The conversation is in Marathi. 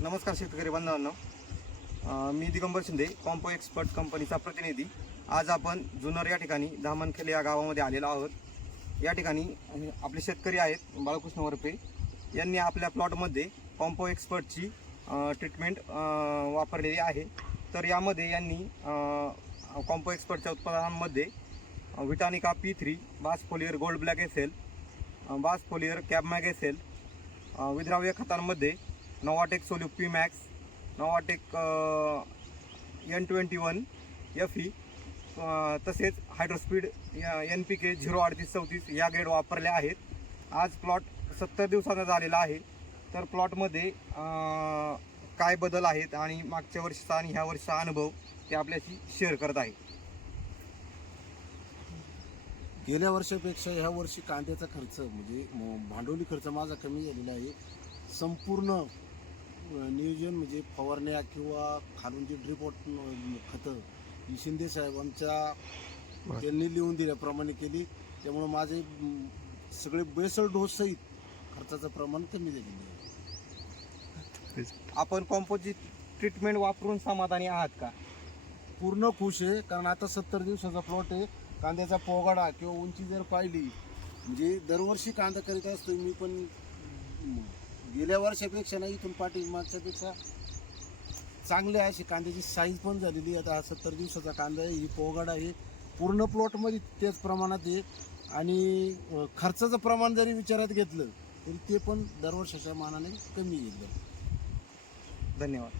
नमस्कार शेतकरी बांधवांनो मी दिगंबर शिंदे कॉम्पो एक्सपर्ट कंपनीचा प्रतिनिधी. आज आपण जुन्नर या ठिकाणी धामणखेले या गावामध्ये आलेलो आहोत. या ठिकाणी आपले शेतकरी आहेत बाळकृष्ण वरपे. यांनी आपल्या प्लॉटमध्ये कॉम्पो एक्सपर्टची ट्रीटमेंट वापरलेली आहे. तर यामध्ये यांनी कॉम्पो एक्सपर्टच्या उत्पादनांमध्ये Vitanica P three Basfoliar gold black SL Basfoliar cabmag SL विद्राव्य खतांमध्ये Novatec solu P max Novatec N twenty one F E तसेच Hydrospeed N P K zero अडतीस चौतीस या ग्रेड वापरल्या आहेत. आज प्लॉट सत्तर दिवसाचा झालेला आहे. तर प्लॉटमध्ये काय बदल आहेत आणि मागच्या वर्षीचा आणि ह्या वर्षीचा अनुभव ते आपल्याशी शेअर करत आहे. गेल्या वर्षापेक्षा ह्या वर्षी कांद्याचा खर्च म्हणजे म- भांडवली खर्च माझा कमी झालेला आहे. संपूर्ण नियोजन म्हणजे फवारण्या किंवा खालून जे ड्रिप खतं ही शिंदे साहेबांच्या त्यांनी लिहून दिल्याप्रमाणे केली. त्यामुळं माझे सगळे बेसल डोस सहित खर्चाचं प्रमाण कमी झालेलं आहे. आपण कॉम्पोची ट्रीटमेंट वापरून समाधानी आहात का? पूर्ण खुश आहे कारण आता सत्तर दिवसाचा प्लॉट आहे. कांद्याचा पोगाडा किंवा उंची जर पाहिली म्हणजे दरवर्षी कांदा करीत असतो मी पण गेल्या वर्षापेक्षा नाही इथून पाठी मागच्यापेक्षा चांगले अशी कांद्याची साईज पण झालेली आहे. आता हा सत्तर दिवसाचा कांदा आहे ही पोगाडा आहे. पूर्ण प्लॉटमध्ये तेच प्रमाणात आहे. आणि खर्चाचं प्रमाण जरी विचारात घेतलं तरी ते पण दरवर्षाच्या मानाने कमी येईल धन्यवाद.